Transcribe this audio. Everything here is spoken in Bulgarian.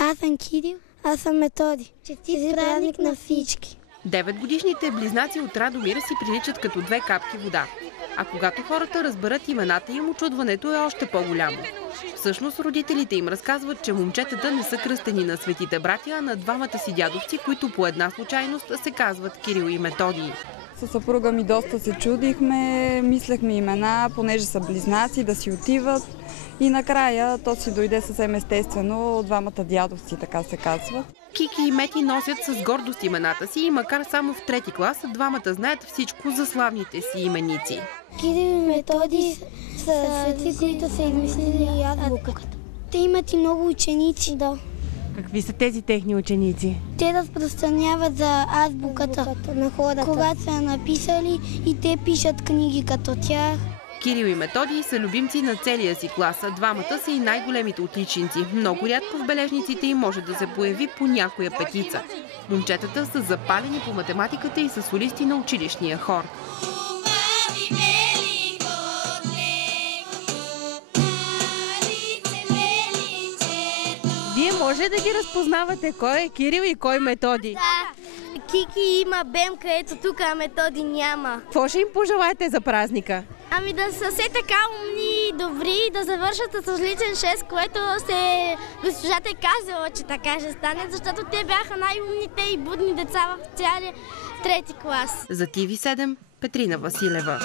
Аз съм Кирил. Аз съм Методи. Честит празник на всички! 9-годишните близнаци от Радомир си приличат като две капки вода. А когато хората разберат имената им, очудването е още по-голямо. Всъщност родителите им разказват, че момчетата не са кръстени на светите братя, а на двамата си дядовци, които по една случайност се казват Кирил и Методий. Със съпруга ми доста се чудихме, мислехме имена, понеже са близнаци, да си отиват. И накрая то си дойде съвсем естествено, двамата дядовци, така се казват. Кики и Мети носят с гордост имената си и макар само в 3-ти клас, двамата знаят всичко за славните си именици. Кирил и Методий са светци, които са измислили азбуката. Те имат и много ученици. Да. Какви са тези техни ученици? Те разпространяват за азбуката на хората. Когато са написали и те пишат книги като тях. Кирил и Методий са любимци на целия си клас. Двамата са и най-големите отличници. Много рядко в бележниците им може да се появи по някоя петица. Момчетата са запалени по математиката и са солисти на училищния хор. Вие може да ги разпознавате кой е Кирил и кой Методий? Да. Кики има бемка, ето тук, а Методий няма. Какво ще им пожелаете за празника? Ами да са все така умни и добри, да завършат с отличен 6, което госпожата е казала, че така ще стане, защото те бяха най-умните и будни деца в целия 3-ти клас. За TV7 Петрина Василева.